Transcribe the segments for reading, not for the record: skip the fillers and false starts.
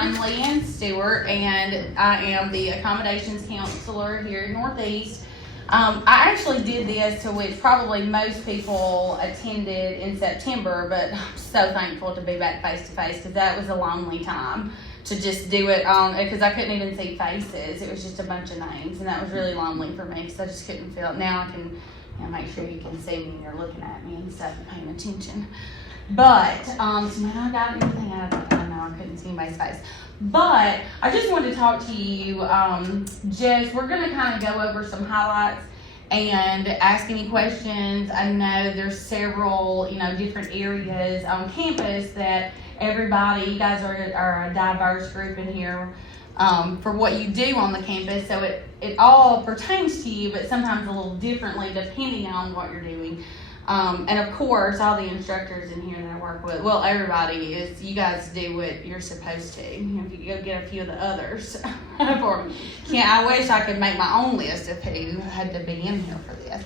I'm Leigh Stewart, and I am the Accommodations Counselor here in Northeast. I actually did this, to which probably most people attended in September, but I'm so thankful to be back face to face, because that was a lonely time to just do it on, because I couldn't even see faces. It was just a bunch of names, and that was really lonely for me, because I just couldn't feel it. Now I can make sure you can see me and you're looking at me and stuff and paying attention. But, so now I got anything out of it. I know I couldn't see anybody's face. But I just wanted to talk to you, we're going to kind of go over some highlights and ask any questions. I know there's several, different areas on campus that everybody, you guys are a diverse group in here for what you do on the campus. So it all pertains to you, but sometimes a little differently depending on what you're doing. And of course, all the instructors in here that I work with, well, everybody is, you guys do what you're supposed to. If you go get a few of the others for me. I wish I could make my own list of who had to be in here for this.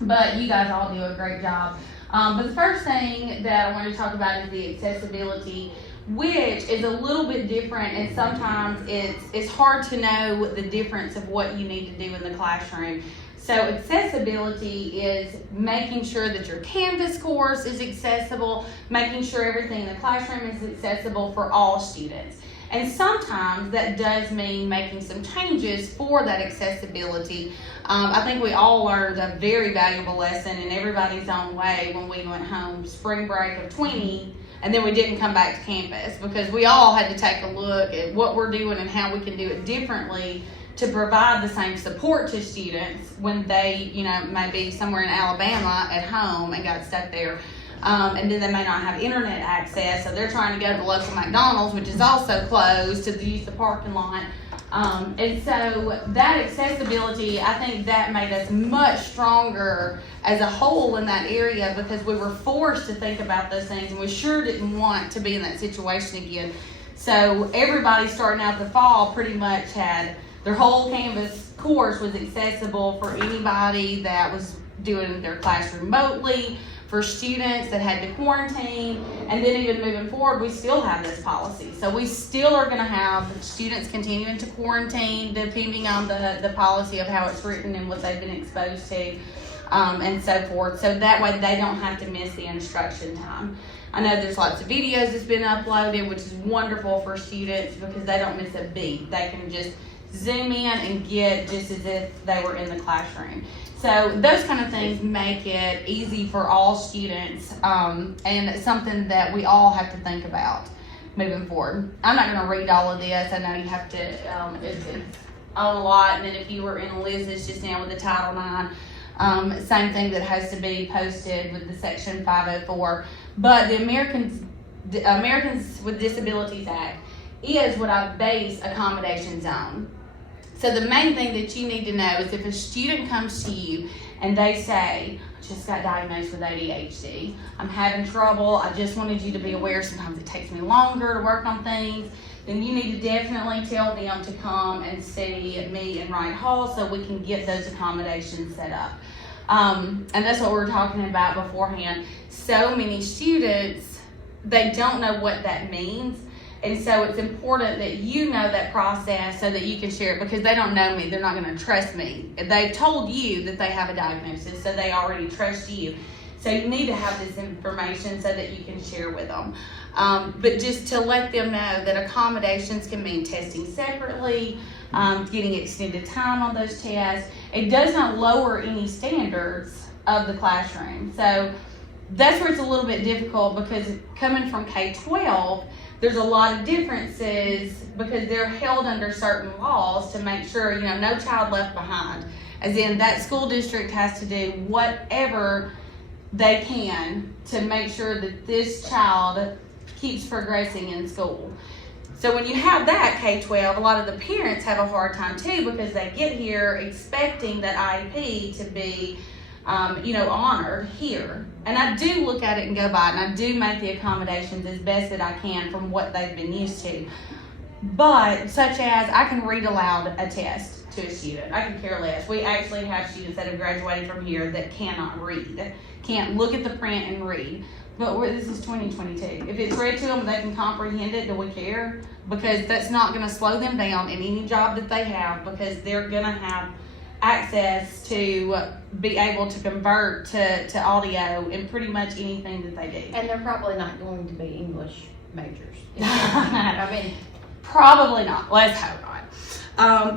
But you guys all do a great job. But the first thing that I want to talk about is the accessibility, which is a little bit different, and sometimes it's hard to know the difference of what you need to do in the classroom. So accessibility is making sure that your Canvas course is accessible, making sure everything in the classroom is accessible for all students. And sometimes that does mean making some changes for that accessibility. I think we all learned a very valuable lesson in everybody's own way when we went home spring break of 20, and then we didn't come back to campus, because we all had to take a look at what we're doing and how we can do it differently to provide the same support to students when they, may be somewhere in Alabama at home and got stuck there. And then they may not have internet access, so they're trying to go to the local McDonald's, which is also closed, to use the parking lot. And so that accessibility, I think that made us much stronger as a whole in that area, because we were forced to think about those things, and we sure didn't want to be in that situation again. So everybody starting out the fall pretty much had their whole Canvas course was accessible for anybody that was doing their class remotely, for students that had to quarantine, and then even moving forward, we still have this policy. So we still are going to have students continuing to quarantine depending on the policy of how it's written and what they've been exposed to, and so forth. So that way they don't have to miss the instruction time. I know there's lots of videos that's been uploaded, which is wonderful for students because they don't miss a beat. They can just zoom in and get just as if they were in the classroom. So those kind of things make it easy for all students, and it's something that we all have to think about moving forward. I'm not going to read all of this. I know you have to, it's on a lot, and then if you were in Liz's just now with the Title IX, same thing that has to be posted with the Section 504. But the Americans with Disabilities Act is what I base accommodations on. So the main thing that you need to know is if a student comes to you and they say, I just got diagnosed with ADHD, I'm having trouble, I just wanted you to be aware sometimes it takes me longer to work on things, then you need to definitely tell them to come and see me in Wright Hall so we can get those accommodations set up. And that's what we were talking about beforehand. So many students, they don't know what that means. And so it's important that you know that process so that you can share it, because they don't know me. They're not going to trust me. They've told you that they have a diagnosis, so they already trust you. So you need to have this information so that you can share with them. But just to let them know that accommodations can mean testing separately, getting extended time on those tests. It does not lower any standards of the classroom. So that's where it's a little bit difficult, because coming from K-12, there's a lot of differences because they're held under certain laws to make sure, no child left behind. As in, that school district has to do whatever they can to make sure that this child keeps progressing in school. So when you have that K-12, a lot of the parents have a hard time too, because they get here expecting that IEP to be honored here. And I do look at it and go by it, and I do make the accommodations as best that I can from what they've been used to. But such as I can read aloud a test to to a student. I can care less. We actually have students that have graduated from here that cannot read, can't look at the print and read. But this is 2022. If it's read to them, they can comprehend it. Do we care? Because that's not going to slow them down in any job that they have, because they're going to have access to be able to convert to audio in pretty much anything that they do. And they're probably not going to be English majors. I mean, probably not. Let's hope not.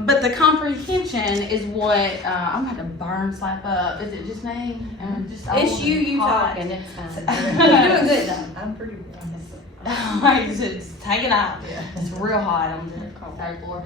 But the comprehension is what I'm going to burn slap up. Is it just me? It's you talking. It's fine. You're doing good though. I'm pretty good. Just take it out. Yeah. It's real hot on the third floor.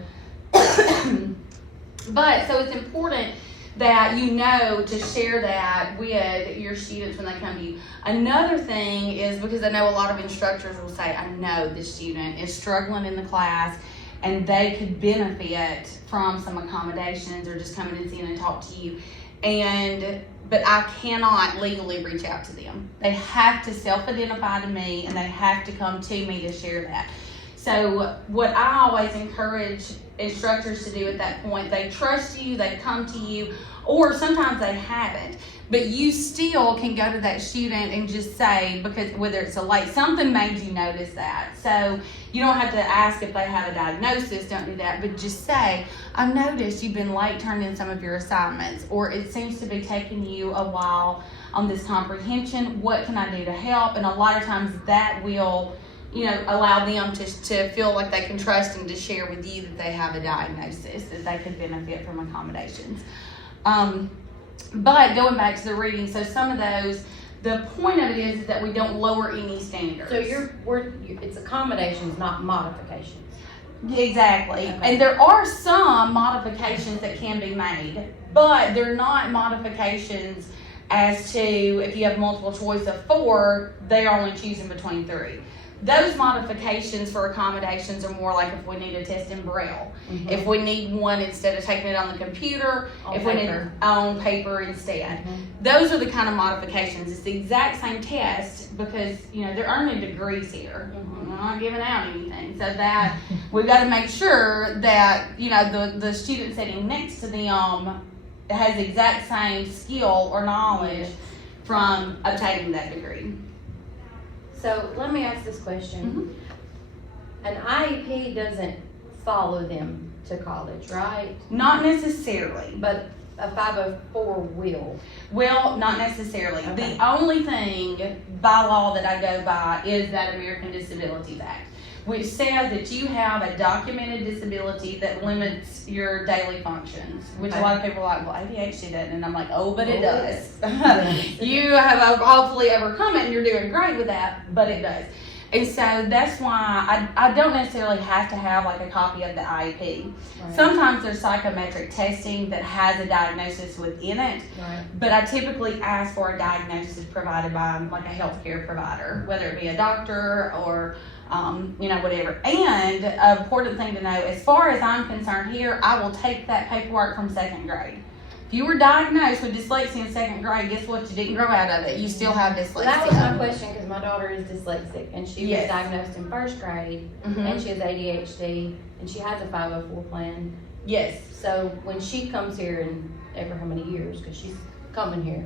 But so it's important that you know to share that with your students when they come to you. Another thing is, because I know a lot of instructors will say, I know this student is struggling in the class and they could benefit from some accommodations or just coming and seeing and talk to you. But I cannot legally reach out to them. They have to self-identify to me and they have to come to me to share that. So what I always encourage instructors to do at that point, they trust you, they come to you, or sometimes they haven't, but you still can go to that student and just say, because whether it's a late, something made you notice that. So you don't have to ask if they have a diagnosis, don't do that, but just say, I've noticed you've been late turning in some of your assignments, or it seems to be taking you a while on this comprehension. What can I do to help? And a lot of times that will, allow them to feel like they can trust and to share with you that they have a diagnosis, that they could benefit from accommodations. But going back to the reading, so some of those, the point of it is that we don't lower any standards. So it's accommodations, not modifications. Exactly. Okay. And there are some modifications that can be made, but they're not modifications as to if you have multiple choice of 4, they are only choosing between 3. Those modifications for accommodations are more like if we need a test in Braille, if we need one instead of taking it on the computer, we need on paper instead. Those are the kind of modifications. It's the exact same test because, they're earning degrees here. We're not giving out anything. So that we've got to make sure that, the student sitting next to them has the exact same skill or knowledge from obtaining that degree. So let me ask this question. An IEP doesn't follow them to college, right? Not necessarily. But a 504 will. Well, not necessarily. Okay. The only thing by law that I go by is that American Disabilities Act, which says that you have a documented disability that limits your daily functions, which a lot of people are like, well, ADHD doesn't. And I'm like, oh, but it does. You have hopefully overcome it and you're doing great with that, but it does. And so that's why I don't necessarily have to have like a copy of the IEP. Right. Sometimes there's psychometric testing that has a diagnosis within it, but I typically ask for a diagnosis provided by like a healthcare provider, whether it be a doctor or whatever. And an important thing to know, as far as I'm concerned here, I will take that paperwork from 2nd grade. If you were diagnosed with dyslexia in 2nd grade, guess what? You didn't grow out of it. You still have dyslexia. Well, that was my question, because my daughter is dyslexic, and she was diagnosed in 1st grade, and she has ADHD, and she has a 504 plan. Yes. So when she comes here in ever how many years, because she's coming here.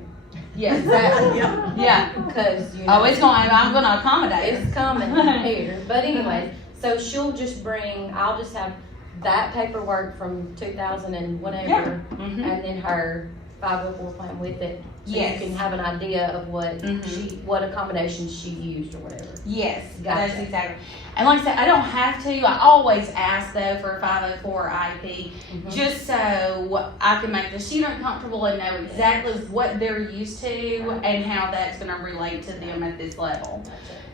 Yes, exactly. Yeah. Because I'm going to accommodate. It's coming here. But anyways, so I'll just have that paperwork from 2000 and whatever, and then her 504 plan with it, so you can have an idea of what accommodations she used or whatever. Yes, Gotcha. That's exactly. And like I said, I don't have to. I always ask though for a 504 IEP, just so I can make the student comfortable and know exactly what they're used to and how that's going to relate to them at this level.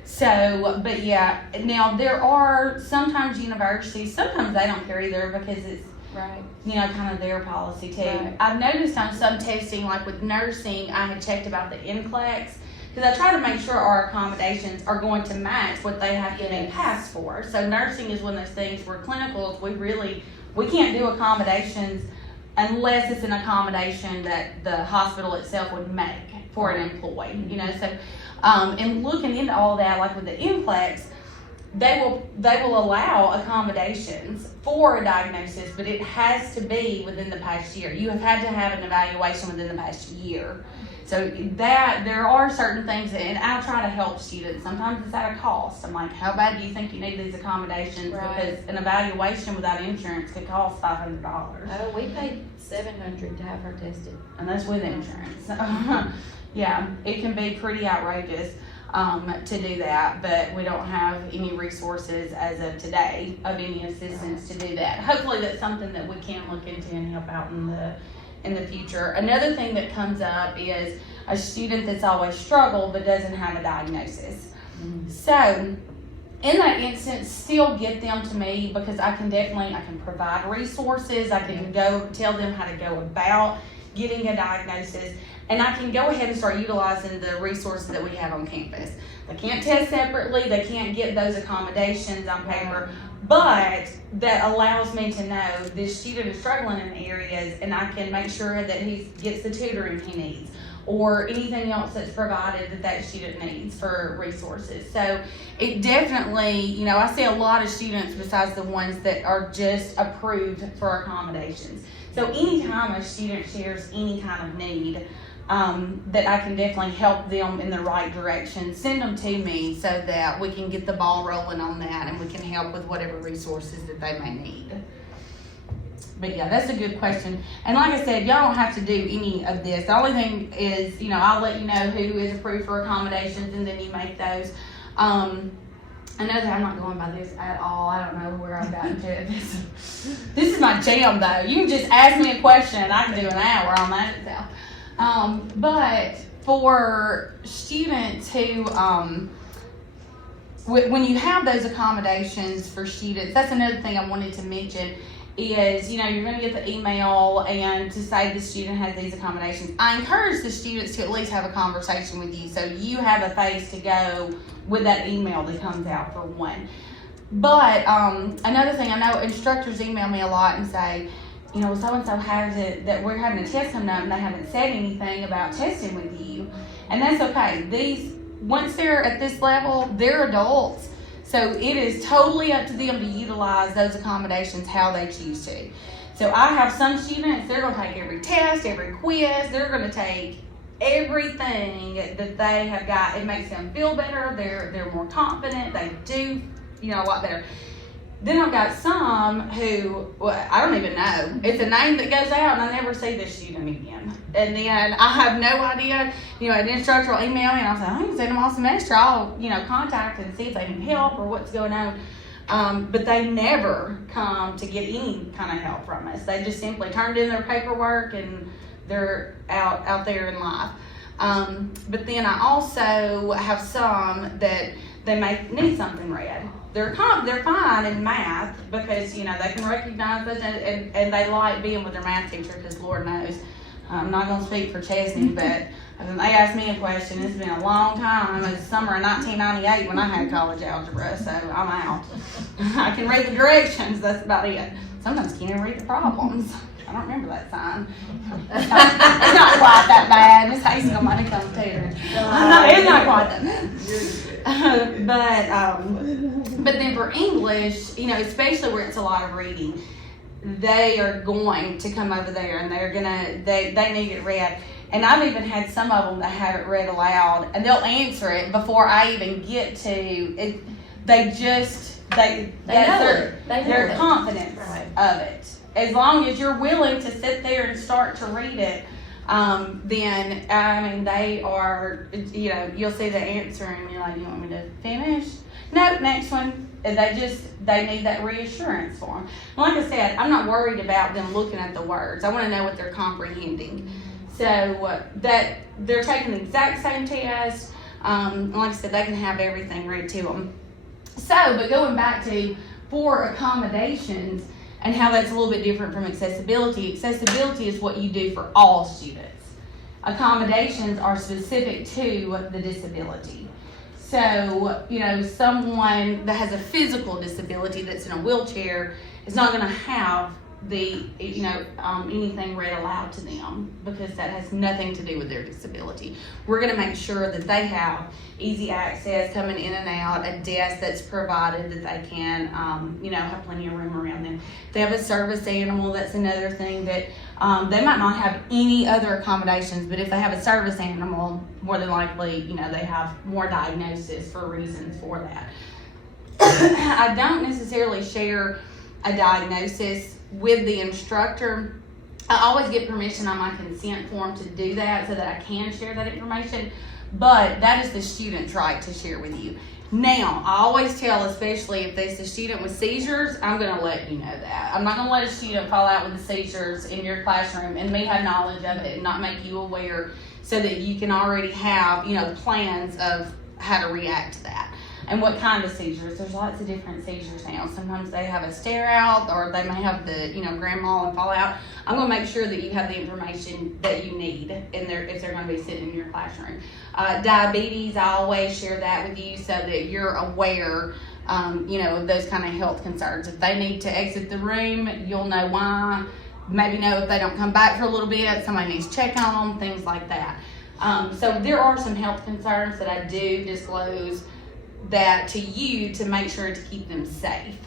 So, but yeah, now there are sometimes universities, sometimes they don't care either because it's, kind of their policy too. Right. I've noticed on some testing, like with nursing, I had checked about the NCLEX because I try to make sure our accommodations are going to match what they have to be passed for. So nursing is one of those things where clinicals, we can't do accommodations unless it's an accommodation that the hospital itself would make for an employee, So, and looking into all that, like with the NCLEX, they will allow accommodations for a diagnosis, but it has to be within the past year. You have had to have an evaluation within the past year. So that there are certain things, and I try to help students. Sometimes it's at a cost. I'm like, how bad do you think you need these accommodations? Right. Because an evaluation without insurance could cost $500. Oh, we paid $700 to have her tested. And that's with insurance. Yeah, it can be pretty outrageous to do that, but we don't have any resources as of today of any assistance to do that. Hopefully that's something that we can look into and help out in the future. Another thing that comes up is a student that's always struggled but doesn't have a diagnosis. So in that instance, still get them to me, because I can provide resources. I can go tell them how to go about getting a diagnosis, and I can go ahead and start utilizing the resources that we have on campus. They can't test separately, they can't get those accommodations on paper, but that allows me to know this student is struggling in areas, and I can make sure that he gets the tutoring he needs, or anything else that's provided that student needs for resources. So it definitely, I see a lot of students besides the ones that are just approved for accommodations. So anytime a student shares any kind of need, that I can definitely help them in the right direction, send them to me so that we can get the ball rolling on that, and we can help with whatever resources that they may need. But yeah, that's a good question. And like I said, y'all don't have to do any of this. The only thing is, I'll let you know who is approved for accommodations, and then you make those. I know that I'm not going by this at all. I don't know where I've gotten to it. This is my jam, though. You can just ask me a question, and I can do an hour on that itself. But for students who, when you have those accommodations for students, that's another thing I wanted to mention is, you're going to get the email and to say the student has these accommodations. I encourage the students to at least have a conversation with you so you have a face to go with that email that comes out, for one. But another thing, I know instructors email me a lot and say, so-and-so has it, that we're having a test coming up, and they haven't said anything about testing with you. And that's okay. Once they're at this level, they're adults. So it is totally up to them to utilize those accommodations how they choose to. So I have some students, they're going to take every test, every quiz. They're going to take everything that they have got. It makes them feel better. They're more confident. They do, a lot better. Then I've got some who, I don't even know. It's a name that goes out, and I never see this student again. And then I have no idea. An instructor will email me, and I'll say, I haven't seen them all semester. I'll, contact and see if they need help or what's going on. But they never come to get any kind of help from us. They just simply turned in their paperwork, and they're out there in life. But then I also have some that they may need something read. They're fine in math because, they can recognize it, and they like being with their math teacher, because Lord knows, I'm not going to speak for Chesney, but they asked me a question. It's been a long time. It was summer of 1998 when I had college algebra, so I'm out. I can read the directions, that's about it. Sometimes can't even read the problems. I don't remember that sign. It's not quite that bad. Miss Hastings might have come tutoring. It's not quite that bad. But then for English, especially where it's a lot of reading, they are going to come over there, and they need it read. And I've even had some of them that have it read aloud, and they'll answer it before I even get to it. They're confident of it. As long as you're willing to sit there and start to read it, then, they are, you'll see the answer, and you're like, you want me to finish? No, next one. And they need that reassurance for them. Like I said, I'm not worried about them looking at the words. I want to know what they're comprehending. So that they're taking the exact same test. Like I said, they can have everything read to them. But going back to for accommodations and how that's a little bit different from accessibility. Accessibility is what you do for all students. Accommodations are specific to the disability. So, someone that has a physical disability that's in a wheelchair is not going to have anything read aloud to them, because that has nothing to do with their disability. We're going to make sure that they have easy access coming in and out, a desk that's provided that they can, have plenty of room around them. If they have a service animal, that's another thing that they might not have any other accommodations, but if they have a service animal, more than likely, they have more diagnosis for reasons for that. I don't necessarily share a diagnosis with the instructor. I always get permission on my consent form to do that so that I can share that information, but that is the student's right to share with you. Now, I always tell, especially if there's a student with seizures, I'm going to let you know that. I'm not going to let a student fall out with the seizures in your classroom and me have knowledge of it and not make you aware, so that you can already have, plans of how to react to that. And what kind of seizures? There's lots of different seizures now. Sometimes they have a stare out, or they may have the, grandma and fall out. I'm going to make sure that you have the information that you need if they're going to be sitting in your classroom. Diabetes, I always share that with you so that you're aware, of those kind of health concerns. If they need to exit the room, you'll know why. Maybe know if they don't come back for a little bit, somebody needs to check on them, things like that. So there are some health concerns that I do disclose that to you to make sure to keep them safe.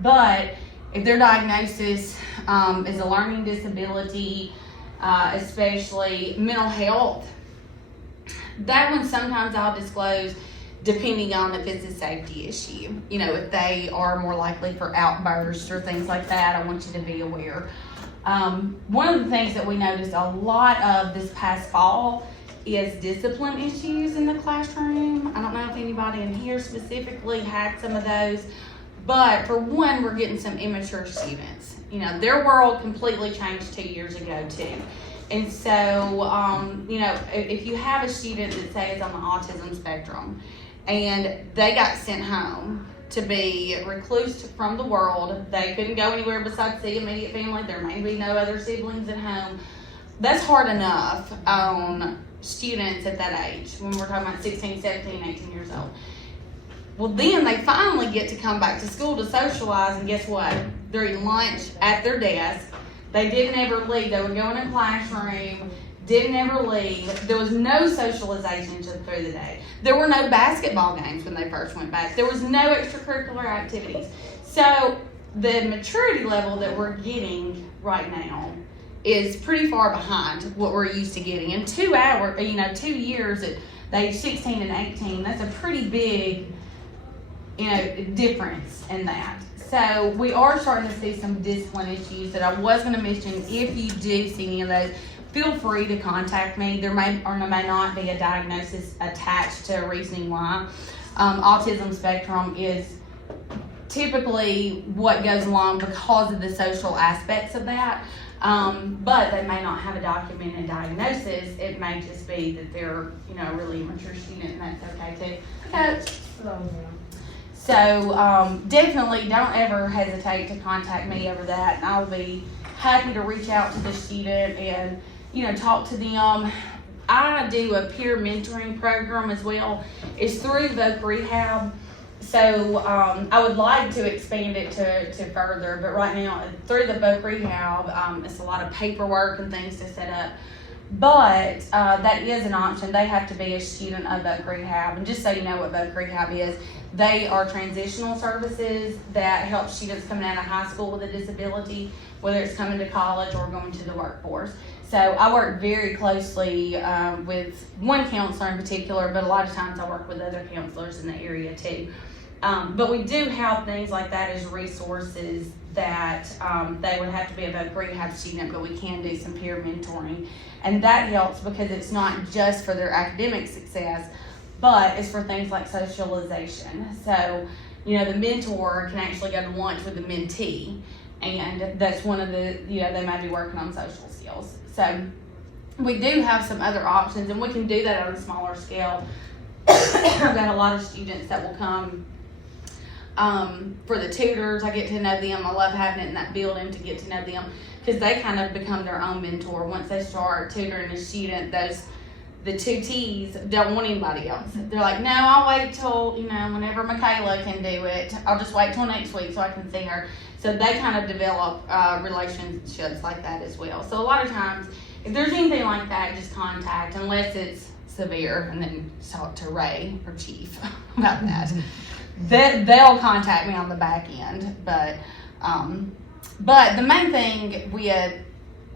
But if their diagnosis is a learning disability, especially mental health, that one sometimes I'll disclose depending on if it's a safety issue. If they are more likely for outbursts or things like that, I want you to be aware. One of the things that we noticed a lot of this past fall is discipline issues in the classroom. I don't know if anybody in here specifically had some of those, but for one, we're getting some immature students. Their world completely changed 2 years ago too. And so, if you have a student that say is on the autism spectrum and they got sent home to be recluse from the world, they couldn't go anywhere besides the immediate family, there may be no other siblings at home, that's hard enough on students at that age, when we're talking about 16, 17, 18 years old. Well, then they finally get to come back to school to socialize, and guess what? They're eating lunch at their desk. They didn't ever leave. They would go in a classroom, didn't ever leave. There was no socialization through the day. There were no basketball games when they first went back. There was no extracurricular activities. So the maturity level that we're getting right now is pretty far behind what we're used to getting. In 2 years at age 16 and 18, that's a pretty big, difference in that. So we are starting to see some discipline issues that I was going to mention. If you do see any of those, feel free to contact me. There may or may not be a diagnosis attached to a reasoning why. Autism spectrum is typically what goes along because of the social aspects of that. But they may not have a documented diagnosis. It may just be that they're, a really immature student, and that's okay too. So definitely don't ever hesitate to contact me over that, and I'll be happy to reach out to the student and, talk to them. I do a peer mentoring program as well. It's through Voc Rehab. So I would like to expand it to further, but right now through the Voc Rehab, it's a lot of paperwork and things to set up. But that is an option. They have to be a student of Voc Rehab. And just so you know what Voc Rehab is, they are transitional services that help students coming out of high school with a disability, whether it's coming to college or going to the workforce. So I work very closely with one counselor in particular, but a lot of times I work with other counselors in the area too. But we do have things like that as resources that they would have to be a Voc Rehab student, but we can do some peer mentoring. And that helps because it's not just for their academic success, but it's for things like socialization. So, the mentor can actually go to lunch with the mentee, and that's one of the, they might be working on social skills. So we do have some other options, and we can do that on a smaller scale. I've got a lot of students that will come for the tutors. I get to know them. I love having it in that building to get to know them, because they kind of become their own mentor. Once they start tutoring a student, the tutees don't want anybody else. They're like, no, I'll wait till, whenever Michaela can do it. I'll just wait till next week so I can see her. So they kind of develop relationships like that as well. So a lot of times, if there's anything like that, just contact, unless it's severe, and then talk to Ray or Chief about that. They'll contact me on the back end, but the main thing with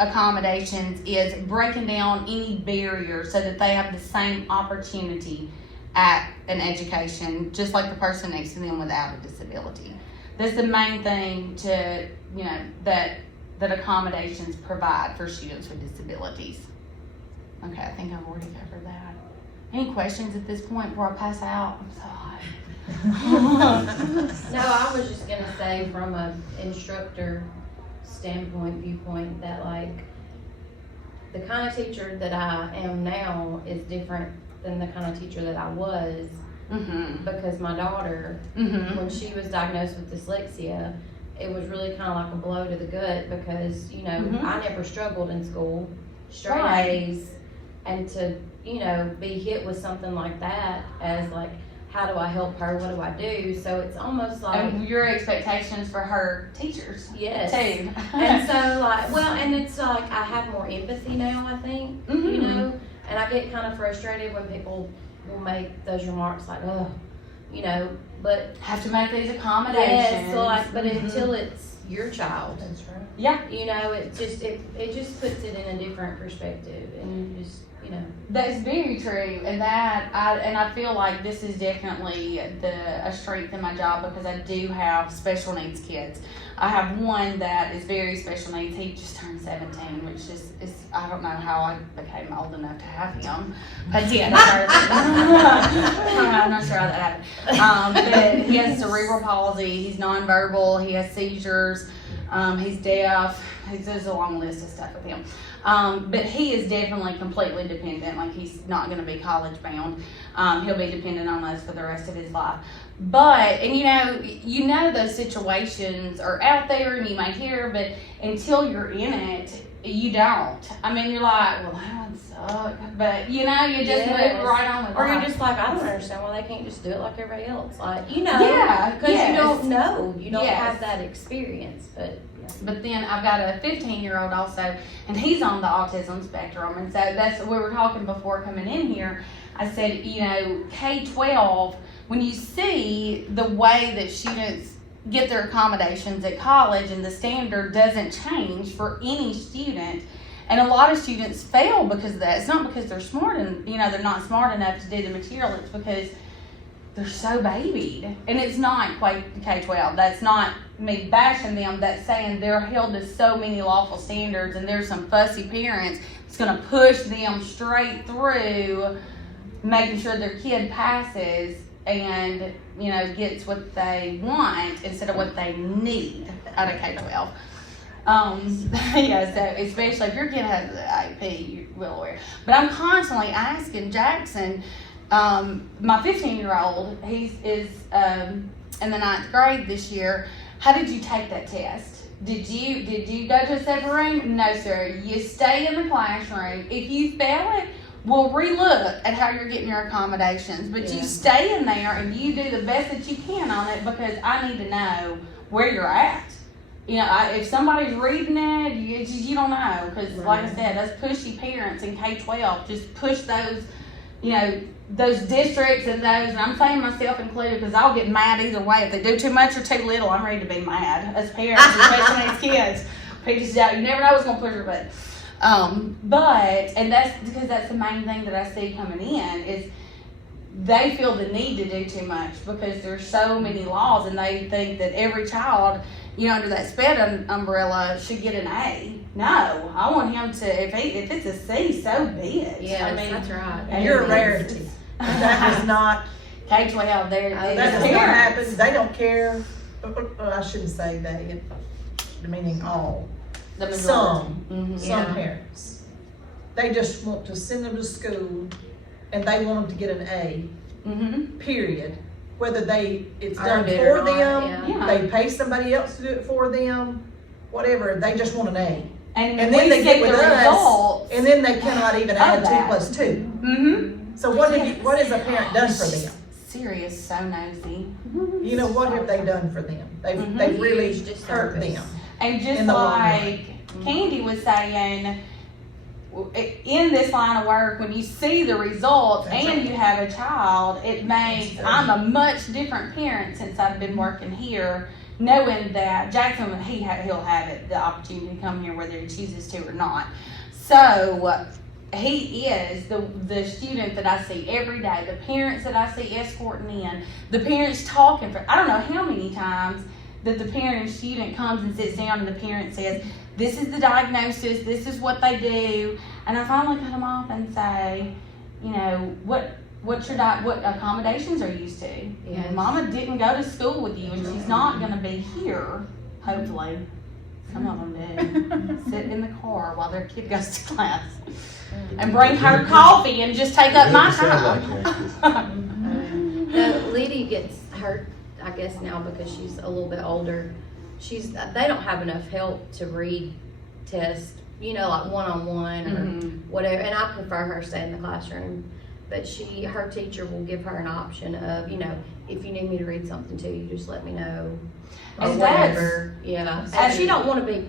accommodations is breaking down any barriers so that they have the same opportunity at an education, just like the person next to them without a disability. That's the main thing that accommodations provide for students with disabilities. Okay, I think I've already covered that. Any questions at this point before I pass out? I'm so hot. No, I was just gonna say from a instructor viewpoint, that like the kind of teacher that I am now is different than the kind of teacher that I was, because my daughter, when she was diagnosed with dyslexia, it was really kind of like a blow to the gut, because I never struggled in school, straight A's, and to be hit with something like that as like, how do I help her? What do I do? So it's almost like, and your expectations for her teachers, yes, too. And so like, and it's like I have more empathy now, I think, and I get kind of frustrated when people will make those remarks like, oh, but have to make these accommodations. Yes, so like, but until it's your child, that's right. Yeah, it just puts it in a different perspective, and you just. That's very true, and I feel like this is definitely a strength in my job, because I do have special needs kids. I have one that is very special needs. He just turned 17, which is I don't know how I became old enough to have him, but yeah, I'm not sure how that happened. But he has cerebral palsy. He's nonverbal. He has seizures. He's deaf. There's a long list of stuff with him. But he is definitely completely dependent. Like, he's not going to be college bound. He'll be dependent on us for the rest of his life. But, and you know those situations are out there and you may hear, but until you're in it, you don't. I mean, you're like, well, that would suck. But, you just move right on with Or life. you're just like, I don't understand why they can't just do it like everybody else. Like, Yeah, because yes. you don't know. You don't Yes. have that experience. But then I've got a 15-year-old also, and he's on the autism spectrum. And so we were talking before coming in here. I said, K-12, when you see the way that students get their accommodations at college and the standard doesn't change for any student, and a lot of students fail because of that. It's not because they're smart and, they're not smart enough to do the material. It's because they're so babied. And it's not quite K-12. That's not me bashing them. That's saying they're held to so many lawful standards, and there's some fussy parents that's going to push them straight through making sure their kid passes and, gets what they want instead of what they need out of K-12. So especially if your kid has an IEP, you're well aware. But I'm constantly asking Jackson, my 15-year-old, he is in the 9th grade this year. How did you take that test? Did you go to a separate room? No, sir. You stay in the classroom. If you fail it, we'll relook at how you're getting your accommodations. But you stay in there and you do the best that you can on it, because I need to know where you're at. If somebody's reading it, you don't know. Because like I said, those pushy parents in K-12 just push those, those districts and those, and I'm saying myself included, because I'll get mad either way. If they do too much or too little, I'm ready to be mad as parents, especially these kids. Peaches out. You never know what's going to push your butt. And that's because that's the main thing that I see coming in is they feel the need to do too much because there's so many laws, and they think that every child, under that SPED umbrella should get an A. No, I want him to, if it's a C, so be it. Yeah, that's right. And you're a rarity. That is not, K-12, that does not happen. They don't care. I shouldn't say they, meaning all. The majority. Some parents. They just want to send them to school and they want them to get an A, period. Whether it's done for them, they pay somebody else to do it for them, whatever, they just want an A. And then they get with us, and then they cannot even add 2 + 2. So what has a parent done for them? Siri is so nosy. You know, what have they done for them? They've really Huge hurt disservice. them. And just In the long like Candy was saying, in this line of work, when you see the results That's and right. you have a child, it makes, That's I'm a much different parent since I've been working here, knowing that Jackson, he'll have it, the opportunity to come here whether he chooses to or not. So, he is the student that I see every day, the parents that I see escorting in, the parents talking for, I don't know how many times that the parent and student comes and sits down and the parent says, this is the diagnosis, this is what they do, and I finally cut them off and say, you know, what accommodations are you used to? Yes. Mama didn't go to school with you, and she's not going to be here, hopefully. Some of them do. Sit in the car while their kid goes to class and bring her coffee and just take up my time. No, Leigh gets hurt, I guess now because she's a little bit older. They don't have enough help to read tests, you know, like one-on-one or whatever. And I prefer her stay in the classroom. But her teacher will give her an option of, you know, if you need me to read something to you, just let me know. Or And whatever. Yeah. And she don't want to be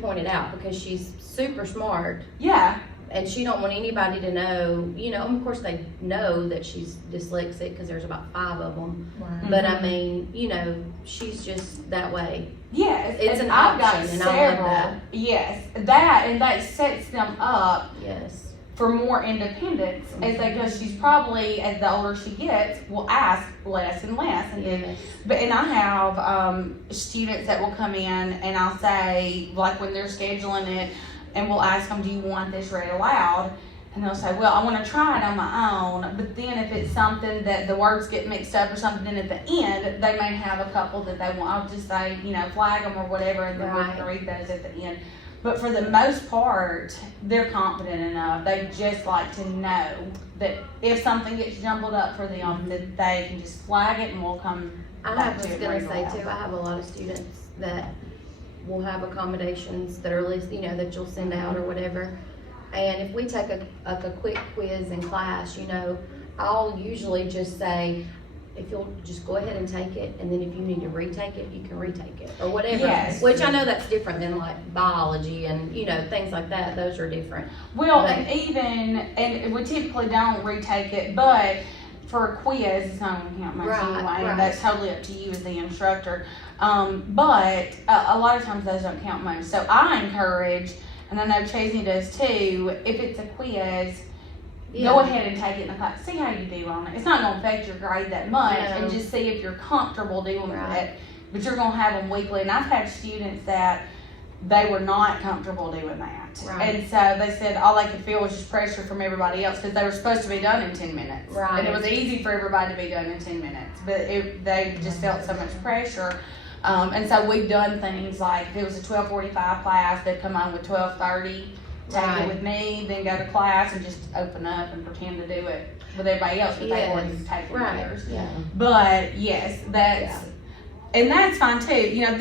pointed out because she's super smart. Yeah. And she don't want anybody to know, you know, of course they know that she's dyslexic because there's about 5 of them. Right. But I mean, you know, she's just that way. Yes, It's and an I've got option, and I love that. Yes, that sets them up Yes. for more independence as they go. She's probably, as the older she gets, will ask less and less. And then, Yes. I have students that will come in and I'll say, like when they're scheduling it, and we'll ask them, do you want this read aloud? And they'll say, well, I want to try it on my own. But then if it's something that the words get mixed up or something, then at the end, they may have a couple that they want. I'll just say, you know, flag them or whatever, and then we're going to read those at the end. But for the most part, they're confident enough. They just like to know that if something gets jumbled up for them, that they can just flag it and we'll come back was to it. going to say too, I have a lot of students that will have accommodations that are listed, you know, that you'll send out or whatever. And if we take a quick quiz in class, you know, I'll usually just say, if you'll just go ahead and take it, and then if you need to retake it, you can retake it, or whatever. Yes. Which I know that's different than like biology and, you know, things like that. Those are different. Well, But- and we typically don't retake it, but for a quiz, it's not going to count much anyway. Right. And that's totally up to you as the instructor. But a lot of times those don't count much. So I encourage, and I know Chasey does too, if it's a quiz, go ahead and take it in the class. See how you do on it. It's not going to affect your grade that much, and just see if you're comfortable doing it. But you're going to have them weekly. And I've had students that they were not comfortable doing that. Right. And so they said all they could feel was just pressure from everybody else because they were supposed to be done in 10 minutes. Right. And it was easy for everybody to be done in 10 minutes. But they just felt so much pressure. And so we've done things like if it was a 12:45 class, they'd come on with 12:30, take Right. it with me, then go to class and just open up and pretend to do it with everybody else, but they've already taken theirs. Yeah. But yes, and that's fine too. You know,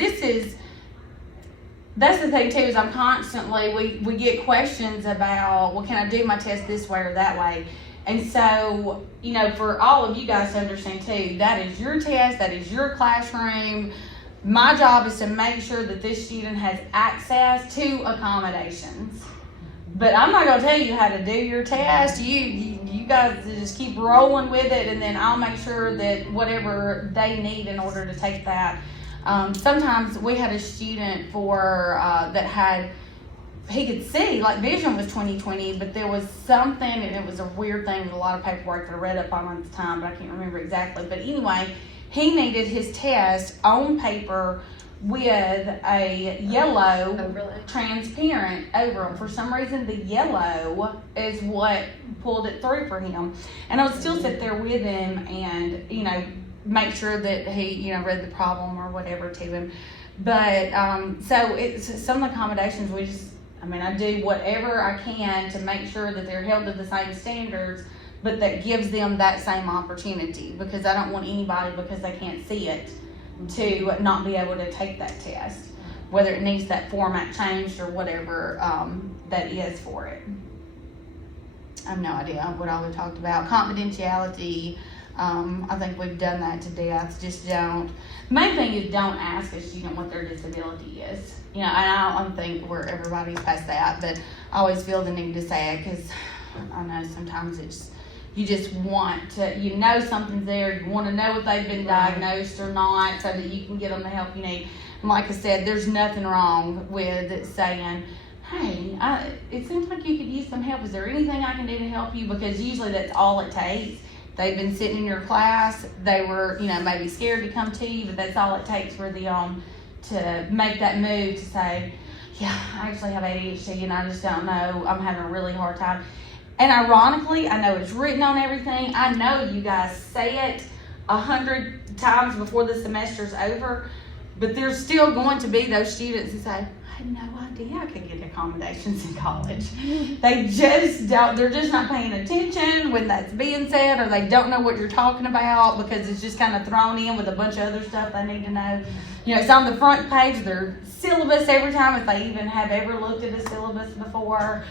that's the thing too, is I'm constantly, we get questions about, well, can I do my test this way or that way? And so, you know, for all of you guys to understand too, that is your test, that is your classroom. My job is to make sure that this student has access to accommodations. But I'm not going to tell you how to do your test. You guys just keep rolling with it, and then I'll make sure that whatever they need in order to take that. Sometimes we had a student that had, he could see, like vision was 20/20, but there was something, and it was a weird thing with a lot of paperwork that I read up on at the time, but I can't remember exactly. But anyway, he needed his test on paper with a yellow transparent over them. For some reason, the yellow is what pulled it through for him. And I would still sit there with him and, you know, make sure that he, you know, read the problem or whatever to him. But, so it's some accommodations I do whatever I can to make sure that they're held to the same standards, but that gives them that same opportunity, because I don't want anybody, because they can't see it, to not be able to take that test, whether it needs that format changed or whatever that is for it. I have no idea what all we talked about. Confidentiality, I think we've done that to death. Just don't. Main thing is don't ask a student what their disability is. You know, and I don't think everybody's past that, but I always feel the need to say it because I know sometimes you just want to, something's there. You want to know if they've been diagnosed or not so that you can get them the help you need. And like I said, there's nothing wrong with saying, hey, it seems like you could use some help. Is there anything I can do to help you? Because usually that's all it takes. They've been sitting in your class. They were, maybe scared to come to you, but that's all it takes for them to make that move to say, yeah, I actually have ADHD and I just don't know. I'm having a really hard time. And ironically, I know it's written on everything. I know you guys say it 100 times before the semester's over, but there's still going to be those students who say, I had no idea I could get accommodations in college. They just don't, they're just not paying attention when that's being said, or they don't know what you're talking about because it's just kind of thrown in with a bunch of other stuff they need to know. It's on the front page of their syllabus every time, if they even have ever looked at a syllabus before.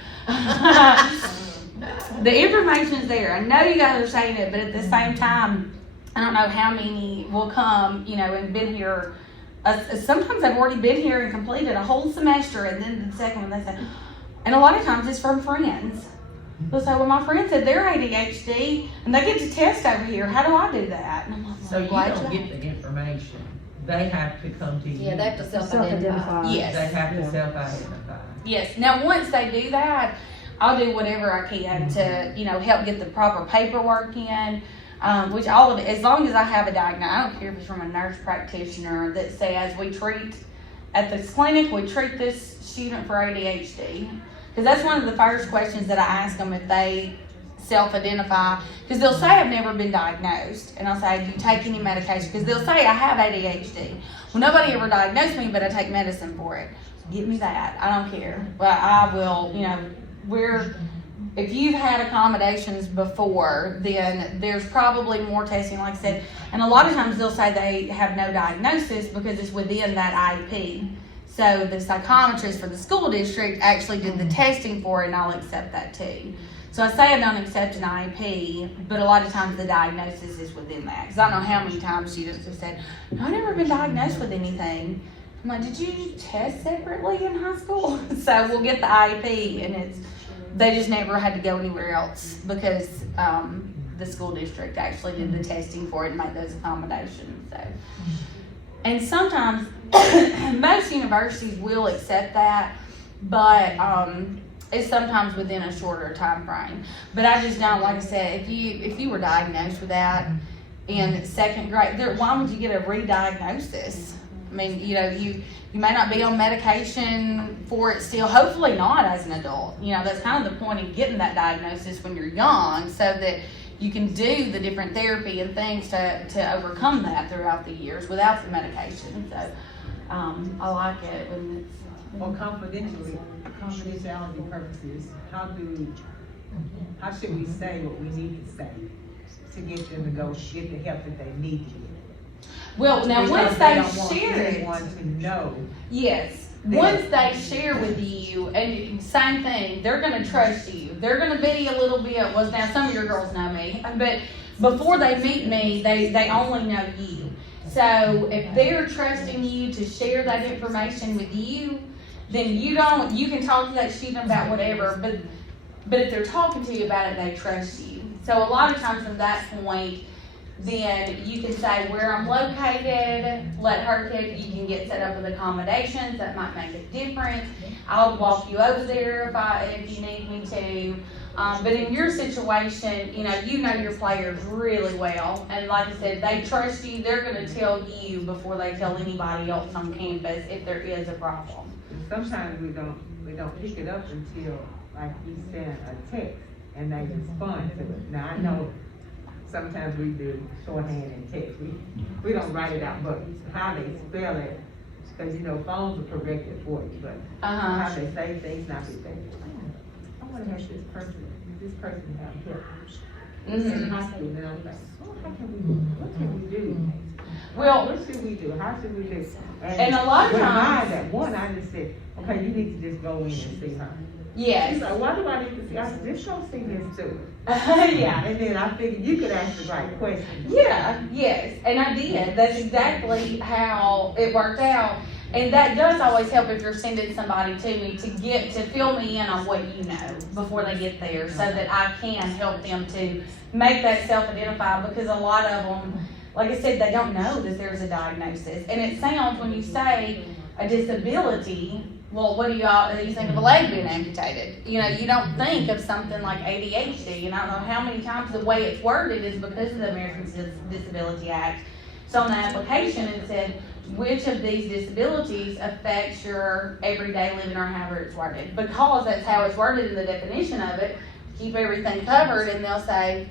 The information's there. I know you guys are saying it, but at the same time, I don't know how many will come, and been here. Sometimes they've already been here and completed a whole semester, and then the second one they say, and a lot of times it's from friends. They'll say, well, my friend said they're ADHD, and they get to test over here. How do I do that? And I'm like, so you don't get the information. They have to come to you. Yeah, they have to self-identify. Yes. They have to self-identify. Yes. Now, once they do that, I'll do whatever I can to, help get the proper paperwork in, which all of it, as long as I have a diagnosis, I don't care if it's from a nurse practitioner that says at this clinic, we treat this student for ADHD. Because that's one of the first questions that I ask them if they self-identify. Because they'll say, I've never been diagnosed. And I'll say, do you take any medication? Because they'll say, I have ADHD. Well, nobody ever diagnosed me, but I take medicine for it. Give me that. I don't care. But I will, if you've had accommodations before, then there's probably more testing, like I said. And a lot of times they'll say they have no diagnosis because it's within that IEP. So the psychometrist for the school district actually did the testing for it, and I'll accept that too. So I say I don't accept an IEP, but a lot of times the diagnosis is within that. Because I don't know how many times students have said, I've never been diagnosed with anything. I'm like, did you test separately in high school? So we'll get the IEP, and they just never had to go anywhere else because the school district actually did the testing for it and made those accommodations. So, and sometimes most universities will accept that, but it's sometimes within a shorter time frame. But I just don't, like I said, if you were diagnosed with that in second grade, why would you get a re-diagnosis? I mean, you may not be on medication for it still, hopefully not as an adult. That's kind of the point of getting that diagnosis when you're young, so that you can do the different therapy and things to overcome that throughout the years without the medication. So I like it when it's... For confidentiality purposes, how should we say what we need to say to get them to go get the help that they need to get? Well, now once they share it, to know. Yes. Once they share with you, and same thing, they're going to trust you. They're going to be a little bit, well, now some of your girls know me, but before they meet me, they only know you. So if they're trusting you to share that information with you, then you can talk to that student about whatever, but if they're talking to you about it, they trust you. So a lot of times from that point, then you can say where I'm located, let her pick, you can get set up with accommodations, that might make a difference. I'll walk you over there if you need me to. But in your situation, you know your players really well. And like I said, they trust you. They're going to tell you before they tell anybody else on campus if there is a problem. Sometimes we don't pick it up until, like, we send a text and they respond to it. Now, I know sometimes we do shorthand and text. We don't write it out, but how they spell it, because phones will correct it for you, but how they say things, not be saying, I want to have this person have help. In high school, and I'm like, what can we do? Well, what should we do? How should we do? And a lot of times, I just said, okay, you need to just go in and see her. Yes. She's like, why do I need to see? I said, just go see Miss Stewart. Yeah. And then I figured you could ask the right questions. Yeah, yes, and I did. That's exactly how it worked out. And that does always help if you're sending somebody to me to fill me in on what you know before they get there so that I can help them to make that self-identify, because a lot of them, like I said, they don't know that there's a diagnosis. And it sounds, when you say a disability, well, what do you think of a leg being amputated? You know, you don't think of something like ADHD, and I don't know how many times the way it's worded is because of the Americans with Disability Act. So on the application, it said, which of these disabilities affects your everyday living, or however it's worded? Because that's how it's worded in the definition of it, keep everything covered, and they'll say,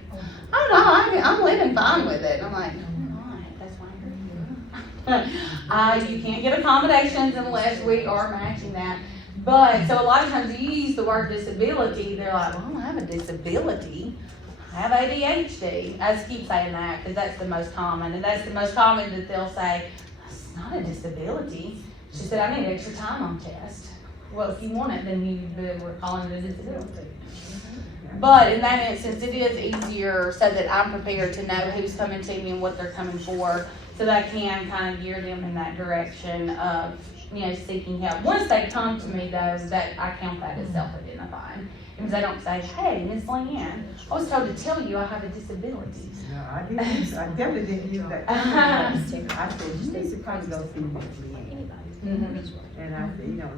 oh no, I'm living fine with it. I'm like, no, you're not. That's why you're here. You can't get accommodations unless we are matching that. But, so a lot of times you use the word disability, they're like, well, I don't have a disability. I have ADHD. I just keep saying that because that's the most common. And that's the most common that they'll say, that's not a disability. She said, I need extra time on test. Well, if you want it, then we're calling it a disability. But in that instance, it is easier so that I'm prepared to know who's coming to me and what they're coming for, so that I can kind of gear them in that direction of, seeking help. Once they come to me, though, that I count that as self-identifying. Because they don't say, hey, Miss Leanne, I was told to tell you I have a disability. No, I definitely didn't use that. I said, you need to probably go see Miss Leanne. Mm-hmm. And I said,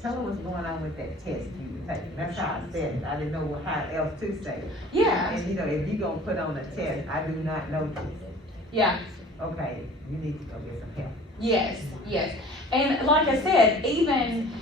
tell her what's going on with that test you were taking. That's how I said it. I didn't know how else to say it. Yeah. And if you're going to put on a test, I do not know this. Yeah. Okay, you need to go get some help. Yes, yes. And like I said, even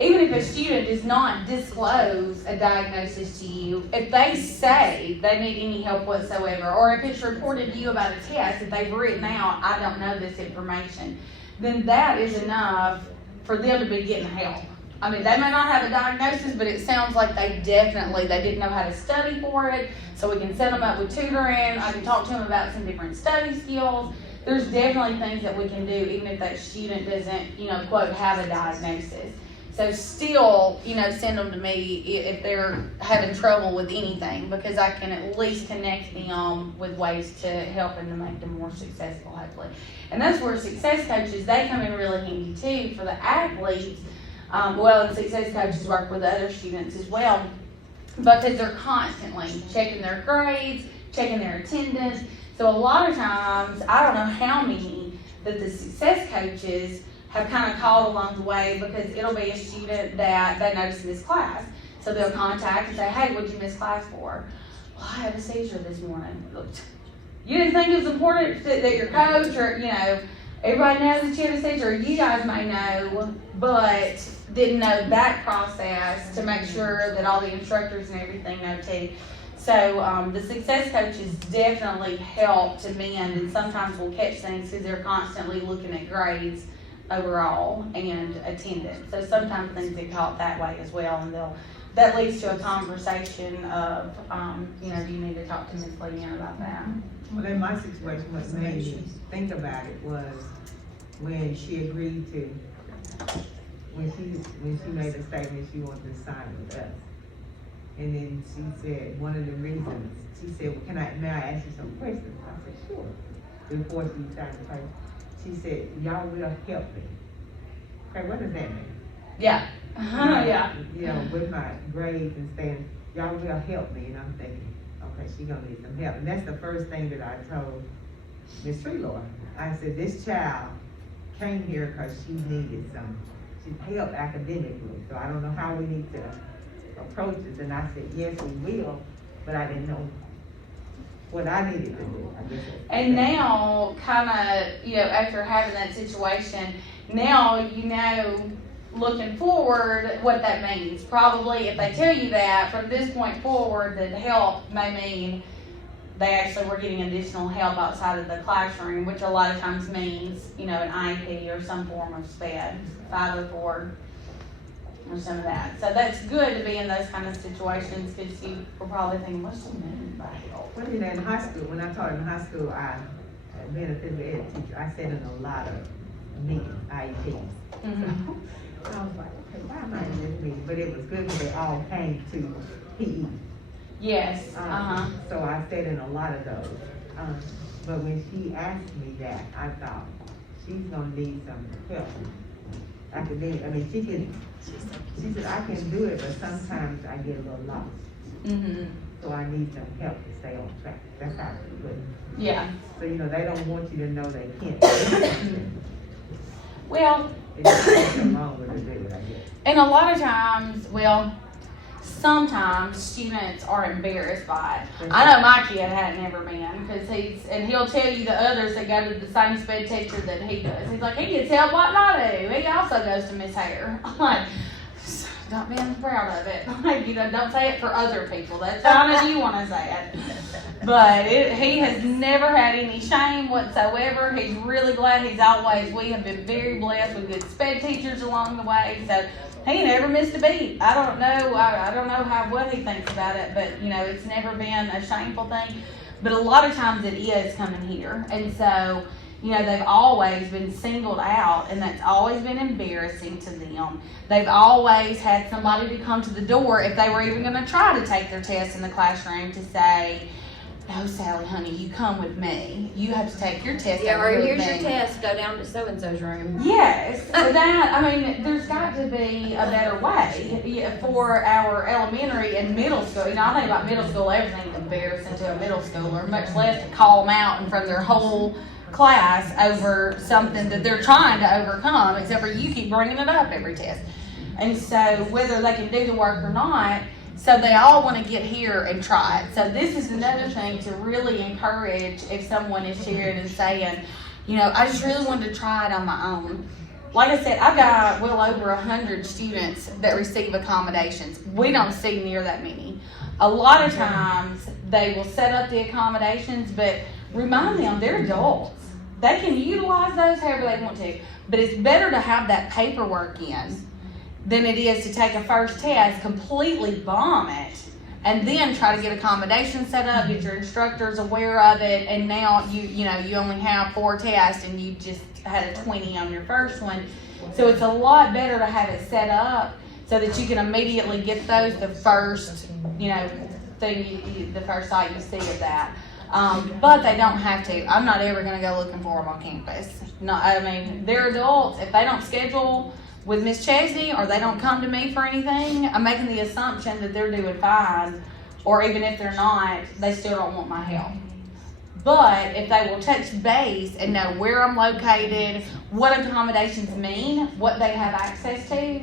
if a student does not disclose a diagnosis to you, if they say they need any help whatsoever, or if it's reported to you about a test that they've written out, I don't know this information, then that is enough for them to be getting help. I mean, they may not have a diagnosis, but it sounds like they didn't know how to study for it, so we can set them up with tutoring. I can talk to them about some different study skills. There's definitely things that we can do, even if that student doesn't, quote, have a diagnosis. So still, send them to me if they're having trouble with anything, because I can at least connect them with ways to help and to make them more successful, hopefully. And that's where success coaches, they come in really handy too for the athletes. And success coaches work with other students as well, because they're constantly checking their grades, checking their attendance. So a lot of times, I don't know how many that the success coaches have kind of called along the way, because it'll be a student that they notice in this class. So they'll contact and say, hey, what'd you miss class for? Well, I had a seizure this morning. You didn't think it was important that your coach or, everybody knows that you had a seizure, you guys may know, but didn't know that process to make sure that all the instructors and everything know too. So the success coaches definitely help to mend, and sometimes we'll catch things because they're constantly looking at grades overall and attendance. So sometimes things get caught that way as well, and that leads to a conversation of, do you need to talk to Ms. Leanne about that? Well, in my situation, what made me think about it was when she agreed to, when she made a statement she wanted to sign with us. And then she said, one of the reasons, she said, well, may I ask you some questions? I said, sure. Before she signed the paper, she said, y'all will help me. Okay, what does that mean? Yeah. Yeah. With my grades and saying, y'all will help me. And I'm thinking, okay, she's gonna need some help. And that's the first thing that I told Miss Treelor. I said, this child came here because she needed some help academically. So I don't know how we need to approach this. And I said, yes, we will, but I didn't know what I needed to do. I guess. And now, kind of, after having that situation, now looking forward, what that means. Probably, if they tell you that, from this point forward, that help may mean they actually were getting additional help outside of the classroom, which a lot of times means, an IEP or some form of SPED, 504, or some of that. So that's good to be in those kind of situations, because you were probably thinking, what's the meaning by help? Well, in high school, when I taught in high school, being a physical ed teacher, I sat in a lot of meetings, IEPs. Mm-hmm. And I was like, okay, why am I in this meeting? But it was good because they all came to PE. Yes, So I stayed in a lot of those. But when she asked me that, I thought, she's gonna need some help. Academic, I mean, she said, I can do it, but sometimes I get a little lost. mm-hmm, So I need some help to stay on track. That's how she put it. yeah. So, they don't want you to know they can't do something. Well, They just want something wrong with it, I guess. and a lot of times, sometimes students are embarrassed by it. I know my kid had never been, because he'll tell you the others that go to the same sped teacher that he does. He's like, he gets help like I do. He also goes to Miss Hare. I'm like, not being proud of it. Like, don't say it for other people. That's fine if you want to say it. But he has never had any shame whatsoever. He's really glad. We have been very blessed with good sped teachers along the way. So he never missed a beat. I don't know. I don't know what he thinks about it, but it's never been a shameful thing. But a lot of times it is coming here, and so they've always been singled out, and that's always been embarrassing to them. They've always had somebody to come to the door if they were even going to try to take their test in the classroom to say, "No, Sally, honey, you come with me. You have to take your test." Yeah, over or here with here's me." your test, go down to so-and-so's room. Yes, there's got to be a better way for our elementary and middle school. I think about middle school, everything's embarrassing to a middle schooler, much less to call them out in front of their whole class over something that they're trying to overcome, except for you keep bringing it up every test. And so whether they can do the work or not, so they all want to get here and try it. So this is another thing to really encourage if someone is sharing and saying, I just really wanted to try it on my own. Like I said, I've got well over 100 students that receive accommodations. We don't see near that many. A lot of times they will set up the accommodations, but remind them they're adults. They can utilize those however they want to. But it's better to have that paperwork in than it is to take a first test, completely bomb it, and then try to get accommodations set up, get your instructors aware of it, and now you only have 4 tests and you just had a 20 on your first one. So it's a lot better to have it set up so that you can immediately get those the first thing, the first sight you see of that. But they don't have to. I'm not ever going to go looking for them on campus. They're adults. If they don't schedule with Miss Chesney or they don't come to me for anything, I'm making the assumption that they're doing fine. Or even if they're not, they still don't want my help. But if they will touch base and know where I'm located, what accommodations mean, what they have access to,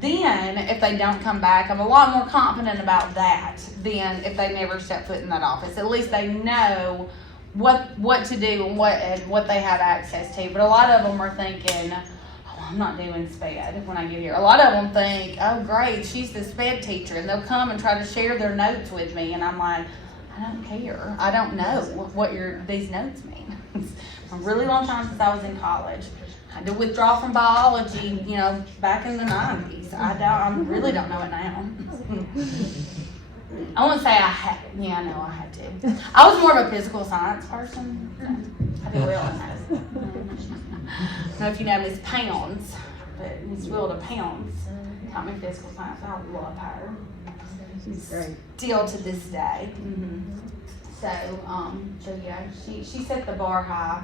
then if they don't come back, I'm a lot more confident about that than if they never step foot in that office. At least they know what to do and what they have access to. But a lot of them are thinking, oh, I'm not doing SPED when I get here. A lot of them think, oh great, she's the SPED teacher, and they'll come and try to share their notes with me, and I'm like, I don't care. I don't know what these notes mean. It's a really long time since I was in college. I had to withdraw from biology, back in the 90s. I really don't know it now. I won't say I had. Yeah, I know I had to. I was more of a physical science person. I did well in that. I don't know if you know Miss Pounds, but Miss Wilda Pounds taught me physical science. I love her. She's great. Still to this day. Mm-hmm. So yeah, she set the bar high.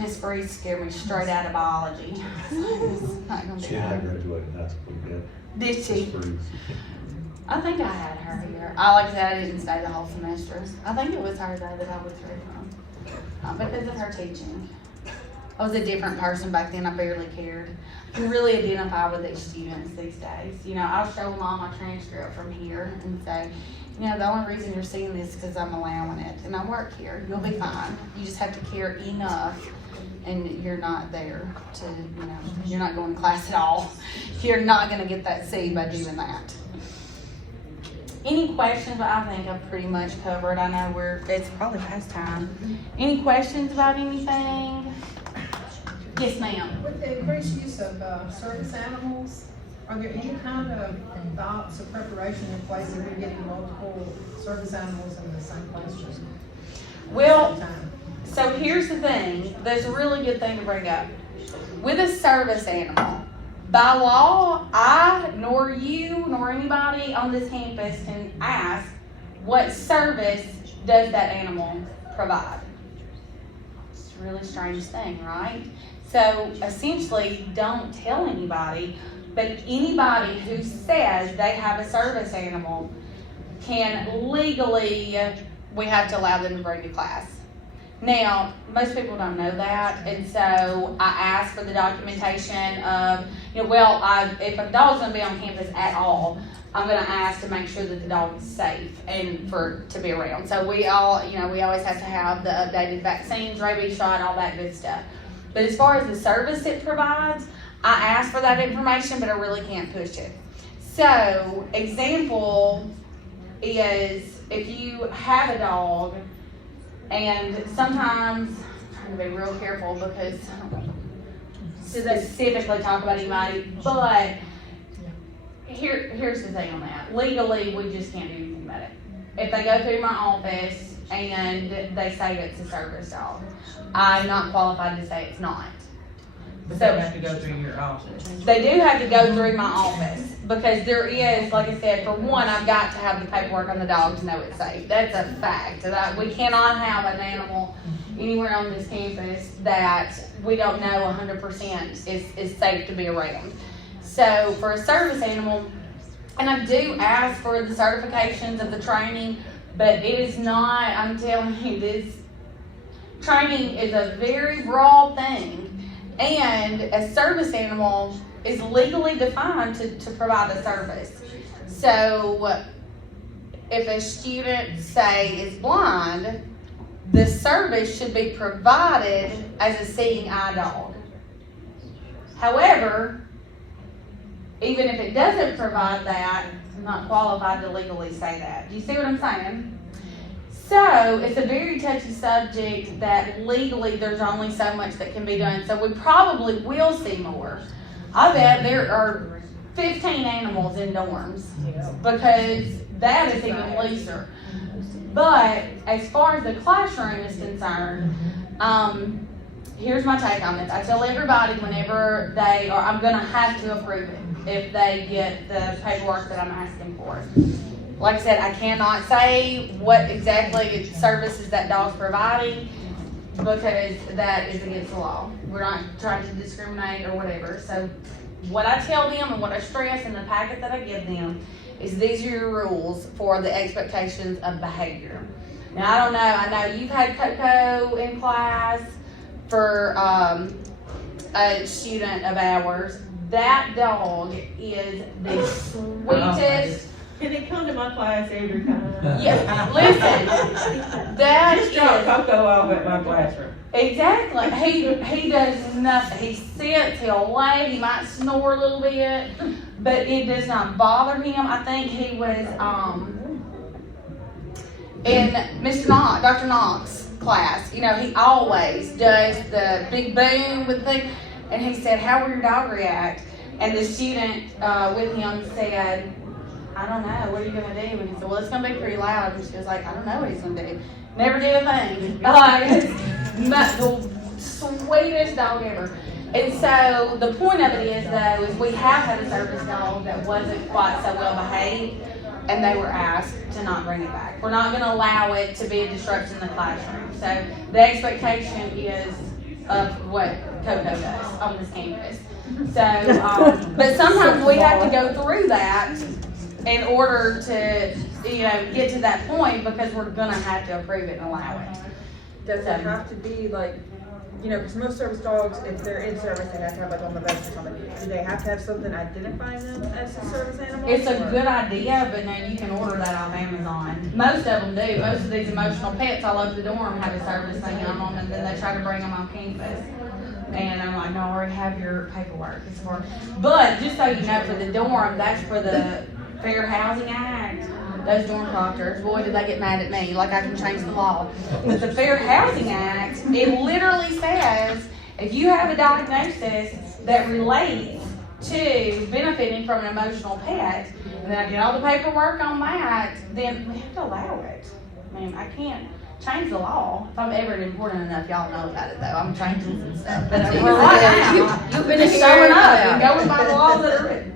Miss Bree scared me straight out of biology. She had graduated high school yet. Did she? I think I had her here. Like I said, I didn't stay the whole semester. I think it was her though that I withdrew from because of her teaching. I was a different person back then. I barely cared. I can really identify with these students these days. I'll show them all my transcript from here and say, the only reason you're seeing this is because I'm allowing it, and I work here. You'll be fine. You just have to care enough, and you're not there to, you're not going to class at all. You're not going to get that C by doing that. Any questions? I think I've pretty much covered. I know it's probably past time. Any questions about anything? Yes, ma'am. With the increased use of service animals, are there any kind of thoughts or preparation in place if you're getting multiple service animals in the same place? Well, so here's the thing. That's a really good thing to bring up. With a service animal, By law, I, nor you, nor anybody on this campus can ask, what service does that animal provide? It's a really strange thing, right? So essentially, don't tell anybody, but anybody who says they have a service animal can legally, we have to allow them to bring to class. Now, most people don't know that, and so I asked for the documentation of, if a dog's gonna be on campus at all, I'm gonna ask to make sure that the dog is safe and to be around. So we always have to have the updated vaccines, rabies shot, all that good stuff. But as far as the service it provides, I asked for that information, but I really can't push it. So, example is if you have a dog, and sometimes, I'm trying to be real careful because I don't specifically talk about anybody, but here's the thing on that. Legally, we just can't do anything about it. If they go through my office and they say it's a service dog, I'm not qualified to say it's not. But they have to go through your office. They do have to go through my office because there is, like I said, for one, I've got to have the paperwork on the dog to know it's safe. That's a fact. That we cannot have an animal anywhere on this campus that we don't know 100% is safe to be around. So for a service animal, and I do ask for the certifications of the training, but it is not, I'm telling you, this training is a very broad thing. And a service animal is legally defined to provide a service. So if a student, say, is blind, the service should be provided as a seeing eye dog. However, even if it doesn't provide that, I'm not qualified to legally say that. Do you see what I'm saying? So it's a very touchy subject that legally there's only so much that can be done. So we probably will see more. I bet there are 15 animals in dorms because that is even looser. But as far as the classroom is concerned, here's my take on this. I tell everybody whenever I'm going to have to approve it if they get the paperwork that I'm asking for. Like I said, I cannot say what exactly services that dog's providing because that is against the law. We're not trying to discriminate or whatever. So what I tell them and what I stress in the packet that I give them is these are your rules for the expectations of behavior. Now, I don't know. I know you've had Coco in class for a student of ours. That dog is the sweetest. Can they come to my class every time? Yeah, listen, that Just drop Coco off at my classroom. Exactly. He does nothing. He sits, he'll lay, he might snore a little bit, but it does not bother him. I think he was in Dr. Knox class. He always does the big boom with the thing, and he said, "How will your dog react?" And the student with him said, "I don't know, what are you going to do?" And he said, "Well, it's going to be pretty loud." And she was like, "I don't know what he's going to do." Never did a thing. The sweetest dog ever. And so the point of it is, though, is we have had a service dog that wasn't quite so well behaved, and they were asked to not bring it back. We're not going to allow it to be a disruption in the classroom. So the expectation is of what Coco does on this campus. So, but sometimes we have to go through that in order to, get to that point because we're gonna have to approve it and allow it. Does it have to be like, because most service dogs, if they're in service, they have to have like on the vest or something. Do they have to have something identifying them as a service animal? It's a good idea, but now you can order that off Amazon. Most of them do. Most of these emotional pets all over the dorm have a service thing on them, and then they try to bring them on campus. And I'm like, no, I already have your paperwork. It's for, but just so you know, for the dorm, that's for the Fair Housing Act. Those dorm proctors, boy, did they get mad at me, like I can change the law. But the Fair Housing Act, it literally says, if you have a diagnosis that relates to benefiting from an emotional pet, and then I get all the paperwork on that, then we have to allow it. I mean, I can't change the law. If I'm ever important enough, y'all know about it though. I'm changing some stuff. But So for right now, you've been just hearing showing up about and it. going by the laws that are written.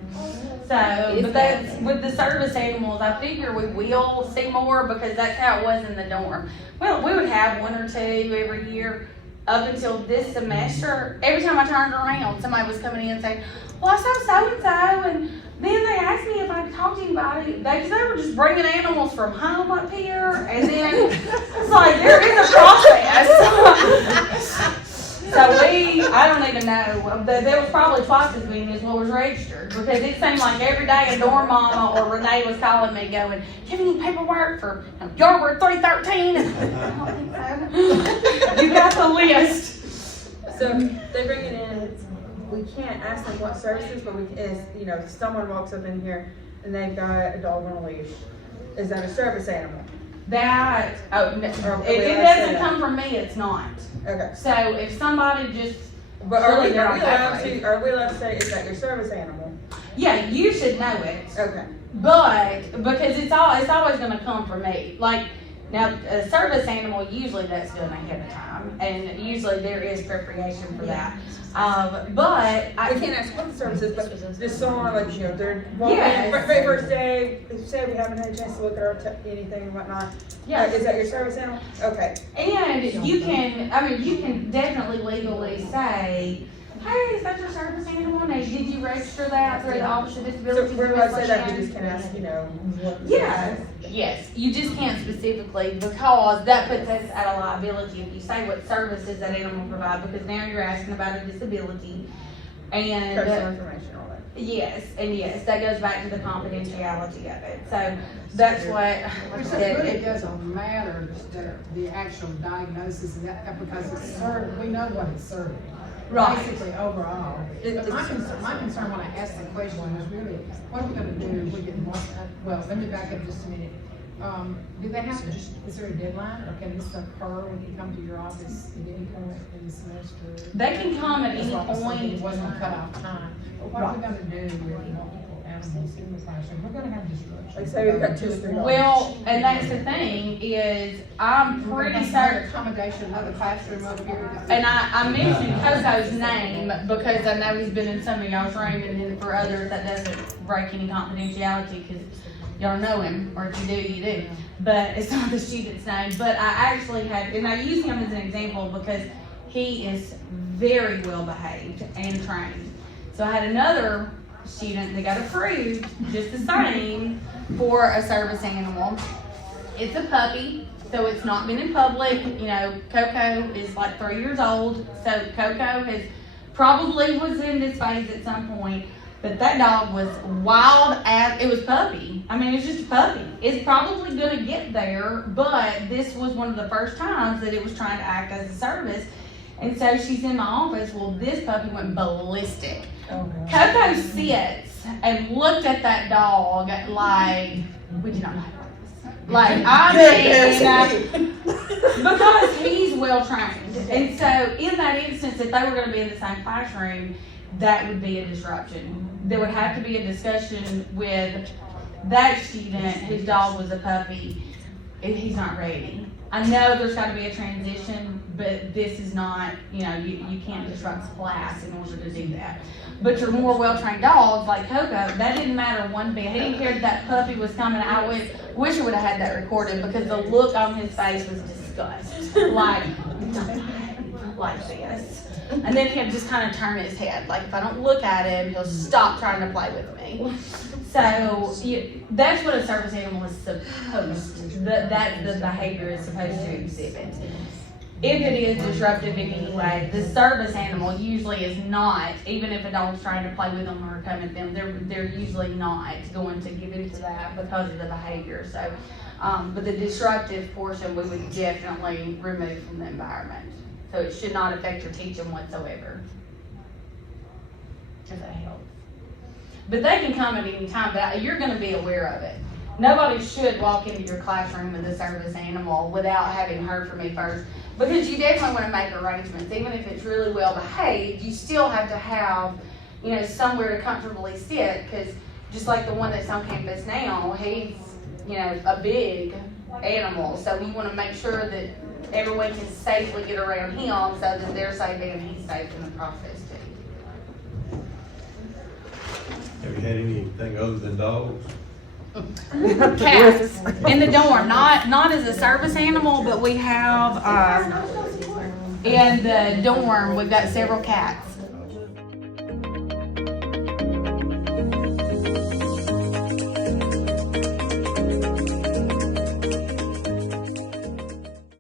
So, It's but that's, with the service animals, I figure we will see more because that's how it was in the dorm. Well, we would have 1 or 2 every year up until this semester. Every time I turned around, somebody was coming in and saying, well, I saw so-and-so, and then they asked me if I could talk to anybody. They were just bringing animals from home up here, and then it's like, there is a process. So I don't even know, there was probably twice as many as what was registered, because it seemed like every day a dorm mama or Renee was calling me going, do you have any paperwork for Yard 313? I don't think so. You got the list. So they bring it in, we can't ask them what services, but if someone walks up in here and they've got a dog on a leash, is that a service animal? That, if it doesn't come from me, it's not. Okay. So if somebody just, But are we Surely they're on allowed paper. to, say, is that your service animal? yeah, you should know it. Okay. But, because it's always gonna come from me. Like, now, a service animal, usually that's done ahead of time, and usually there is appropriation for that. But We can't ask what the service is, but just someone they're walking Yes. in, very first day, they say we haven't had a chance to look at our anything and whatnot. Yes. Is that your service animal? Okay. And you can definitely legally say, hey, is that your service animal? Now, did you register that through the Office of So Disability? where do I say that? We just can ask, what the Yes, service is? yes, you just can't specifically, because that puts us at a liability if you say what services that animal provides, because now you're asking about a disability. And, Personal information, all that. yes, that goes back to the confidentiality of it, so that's what, Which it really doesn't matter, the actual diagnosis and that, because it's served, we know what it's serving. Right. Basically, overall. But my concern when I asked the question was really, what are we gonna do if we get more, well, let me back up just a minute. Do they have to is there a deadline, or can this occur when you come to your office at any point in the semester? they can come at any That's what I was thinking, point. it wasn't a cutoff time, but what are we gonna do with multiple animals in the classroom? We're gonna have disruption. Like say we've got 2 or 3 dogs. Well, and that's the thing, is I'm pretty certain, Accommodation, another classroom over here. and I mentioned Coco's name because I know he's been in some of y'all's room, and then for others that doesn't break any confidentiality because y'all know him, or if you do, you do. But it's not the student's name. But I actually had, and I use him as an example because he is very well behaved and trained. So I had another student that got approved just the same for a service animal. It's a puppy, so it's not been in public. Coco is like 3 years old, so Coco probably was in this phase at some point. But that dog was wild as, it was puppy. I mean, it's just a puppy. It's probably gonna get there, but this was one of the first times that it was trying to act as a service. And so she's in my office. Well, this puppy went ballistic. Coco sits and looked at that dog like, we do not know how to do this. Like, I mean, because he's well trained. And so in that instance, if they were gonna be in the same classroom, that would be a disruption. There would have to be a discussion with that student whose dog was a puppy if he's not ready. I know there's got to be a transition, but this is not, you can't disrupt class in order to do that. But your more well-trained dogs, like Coco, that didn't matter one bit. He didn't care if that puppy was coming. I wish I would have had that recorded because the look on his face was disgust. Like this. And then he'll just kind of turn his head. Like, if I don't look at him, he'll stop trying to play with me. So, that's what a service animal is supposed to, that the behavior is supposed to exhibit. If it is disruptive in any way, the service animal usually is not, even if a dog's trying to play with them or come at them, they're usually not going to give into that because of the behavior. So, but the disruptive portion we would definitely remove from the environment. So it should not affect your teaching whatsoever. If that helps. But they can come at any time, but you're going to be aware of it. Nobody should walk into your classroom with a service animal without having heard from me first. Because you definitely want to make arrangements. Even if it's really well behaved, you still have to have, somewhere to comfortably sit. Because just like the one that's on campus now, he's, a big animals, so we wanna make sure that everyone can safely get around him so that they're safe and he's safe in the process too. Have you had anything other than dogs? Cats in the dorm, not as a service animal, but we have, in the dorm, we've got several cats.